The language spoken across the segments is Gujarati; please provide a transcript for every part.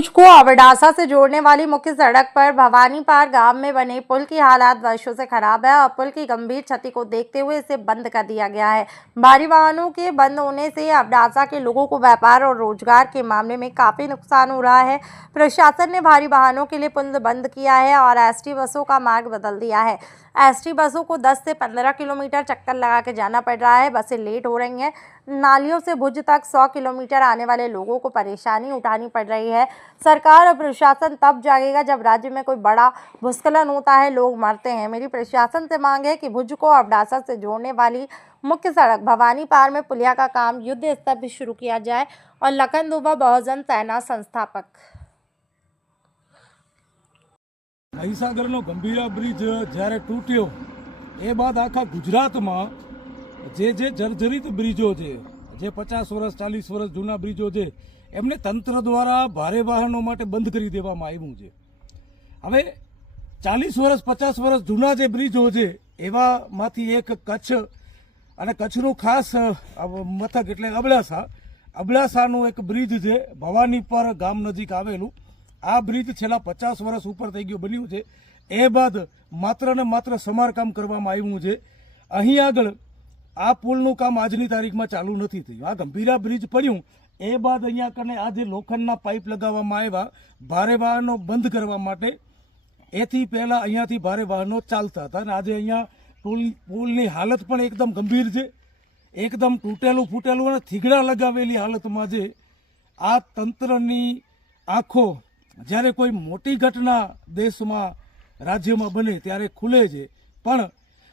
भुज को अबडासा से जोड़ने वाली मुख्य सड़क पर भवानीपार गांव में बने पुल की हालत वर्षों से खराब है और पुल की गंभीर क्षति को देखते हुए इसे बंद कर दिया गया है। भारी वाहनों के बंद होने से अबडासा के लोगों को व्यापार और रोजगार के मामले में काफी नुकसान हो रहा है। प्रशासन ने भारी वाहनों के लिए पुल बंद किया है और एसटी बसों का मार्ग बदल दिया है। एसटी बसों को 10 से 15 किलोमीटर चक्कर लगा के जाना पड़ रहा है। बसें लेट हो रही हैं। नालियों से भुज तक 100 किलोमीटर आने वाले लोगों को परेशानी उठानी पड़ रही है। सरकार और प्रशासन तब जागेगा जब राज्य में कोई बड़ा भूस्खलन होता है, लोग मरते हैं। मेरी प्रशासन से मांग है कि भुज को अबडासा से जोड़ने वाली मुख्य सड़क भवानीपार में पुलिया का काम युद्ध स्तर पर शुरू किया जाए। और लखन दुबा बहुजन सेना संस्थापक। મહીસાગરનો ગંભીરા બ્રિજ જ્યારે તૂટ્યો એ બાદ આખા ગુજરાતમાં જે જર્જરિત બ્રિજો છે, જે 50 વર્ષ 40 વર્ષ જૂના બ્રિજો છે, એમને તંત્ર દ્વારા ભારે વાહનો માટે બંધ કરી દેવામાં આવ્યું છે। હવે 40 વર્ષ 50 વર્ષ જૂના જે બ્રિજો છે એવામાંથી એક કચ્છ અને કચ્છનું ખાસ મથક એટલે અબડાસાનું એક બ્રિજ છે, ભવાનીપર ગામ નજીક આવેલું। આ બ્રિજ છેલ્લા 50 વર્ષ ઉપર થઈ ગયું બન્યું છે। એ બાદ માત્ર ને માત્ર સમારકામ કરવામાં આવ્યું છે। અહીં આગળ આ પુલનું કામ આજની તારીખમાં ચાલુ નથી થયું। આ ગંભીરા બ્રિજ પડ્યું એ બાદ અહીંયા કને આ જે લોખંડના પાઇપ લગાવવામાં આવ્યા ભારે વાહનો બંધ કરવા માટે, એથી પહેલા અહીંયાથી ભારે વાહનો ચાલતા હતા અને આજે અહીંયા પુલની હાલત પણ એકદમ ગંભીર છે, એકદમ તૂટેલું ફૂટેલું અને થીગડા લગાવેલી હાલતમાં છે। આ તંત્રની આંખો જ્યારે કોઈ મોટી ઘટના દેશમાં રાજ્યમાં બને ત્યારે ખુલે છે, પણ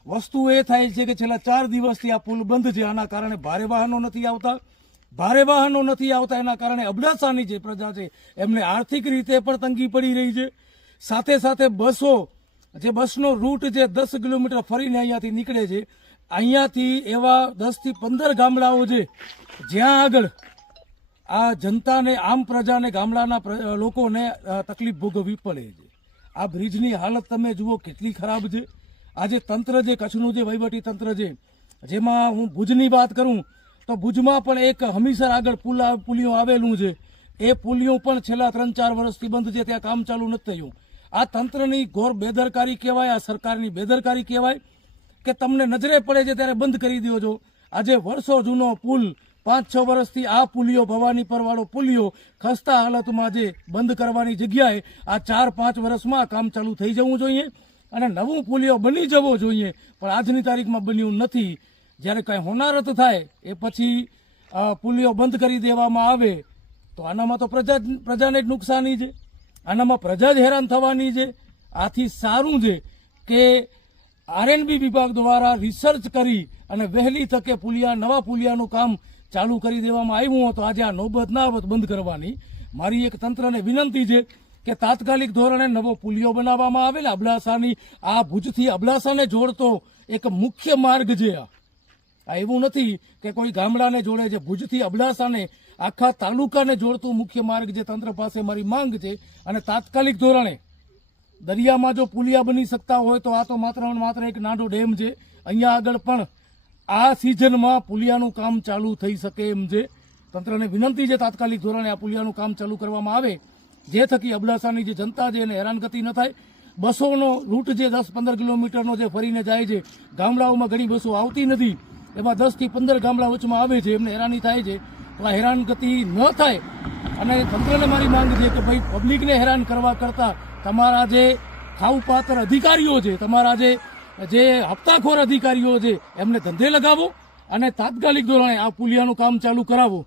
વસ્તુ એ થાય છે કે છેલ્લા 4 દિવસથી આ પુલ બંધ છે। આના કારણે ભારે વાહનો નથી આવતા એના કારણે અબડાસાની જે પ્રજા છે એમને આર્થિક રીતે પણ તંગી પડી રહી છે। સાથે સાથે બસનો રૂટ જે 10 કિલોમીટર ફરીને અહીંયાથી નીકળે છે, અહીંયાથી એવા 10 થી 15 ગામડાઓ છે જ્યાં આગળ આ જનતાને, આમ પ્રજાને, ગામડાના લોકોને તકલીફ ભોગવવી પડે છે। આ બ્રિજની હાલત તમે જુઓ કેટલી ખરાબ છે। આજે તંત્ર જે કચ્છનું જે વહીવટી તંત્ર છે, જેમાં હું ભુજની વાત કરું તો ભુજમાં પણ એક હમીસર આગળ પુલિયો આવેલું છે, એ પુલિયો પણ છેલ્લા 3-4 વર્ષથી બંધ છે, ત્યાં કામ ચાલુ નથી થયું। આ તંત્રની ઘોર બેદરકારી કહેવાય, આ સરકારની બેદરકારી કહેવાય કે તમને નજરે પડે છે ત્યારે બંધ કરી દો છો। આજે વર્ષો જૂનો પુલ, 5-6 વર્ષથી આ પુલિયો, ભવાનીપર વાળો પુલિયો ખસ્તા હાલતમાં છે, બંધ કરવાની જગ્યાએ આ 4-5 વર્ષમાં કામ ચાલુ થઈ જવું જોઈએ અને નવું પુલિયો બની જવો જોઈએ, પણ આજની તારીખમાં બન્યું નથી। જ્યારે કંઈ હોનારત થાય એ પછી પુલિયો બંધ કરી દેવામાં આવે તો આનામાં તો પ્રજાને જ નુકસાની છે, આનામાં પ્રજા જ હેરાન થવાની છે। આથી સારું છે કે આરએનબી વિભાગ દ્વારા રિસર્ચ કરી અને વહેલી તકે નવા પુલિયાનું કામ ચાલુ કરી દેવામાં આવ્યું હોય તો આજે આ નોબત ના આવત બંધ કરવાની। મારી એક તંત્રને વિનંતી છે કે તાત્કાલિક ધોરણે નવો પુલિયો બનાવવામાં આવે ને અબડાસાની આ ભુજથી અબડાસાને જોડતો એક મુખ્ય માર્ગ છે। આ એવું નથી કે કોઈ ગામડાને જોડે છે, ભુજથી અબડાસાને આખા તાલુકાને જોડતો મુખ્ય માર્ગ છે। તંત્ર પાસે મારી માંગ છે અને તાત્કાલિક ધોરણે દરિયામાં જો પુલિયા બની શકતા હોય તો આ તો માત્ર એક નાનો ડેમ છે, અહીંયા આગળ પણ આ સિઝનમાં પુલિયાનું કામ ચાલુ થઈ શકે એમ છે। તંત્રને વિનંતી છે તાત્કાલિક ધોરણે આ પુલિયાનું કામ ચાલુ કરવામાં આવે, જે થકી અબડાસાની જે જનતા છે એને હેરાનગતિ ન થાય। બસોનો રૂટ જે 10-15 કિલોમીટરનો જે ફરીને જાય છે, ગામડાઓમાં ઘણી બસો આવતી નથી, એમાં 10 થી 15 ગામડા વચમાં આવે છે, એમને હેરાની થાય છે। તો આ હેરાનગતિ ન થાય અને તંત્રને મારી માંગ છે કે ભાઈ પબ્લિકને હેરાન કરવા કરતાં તમારા જે ખાવપાત્ર અધિકારીઓ છે, તમારા જે હપ્તાખોર અધિકારીઓ છે એમને ધંધે લગાવો અને તાત્કાલિક ધોરણે આ પુલિયાનું કામ ચાલુ કરાવો।